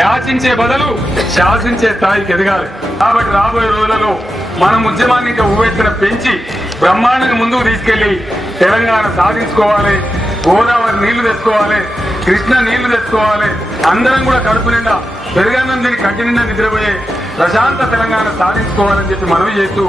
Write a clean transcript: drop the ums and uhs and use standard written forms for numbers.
యాచించే బదులు శాసించే స్థాయికి ఎదగాలి. కాబట్టి రాబోయే రోజులలో మనం ఉద్యమాన్ని ఇంకా ఉవ్వెత్తున పెంచి బ్రహ్మాండంగా ముందుకు తీసుకెళ్లి తెలంగాణ సాధించుకోవాలి. గోదావరి నీళ్లు తెచ్చుకోవాలి, కృష్ణ నీళ్లు తెచ్చుకోవాలి. అందరం కూడా కడుపు నిండా పెరుగన్నం తిని కంటి నిండా నిద్రపోయే ప్రశాంత తెలంగాణ సాధించుకోవాలని చెప్పి మనవి చేస్తూ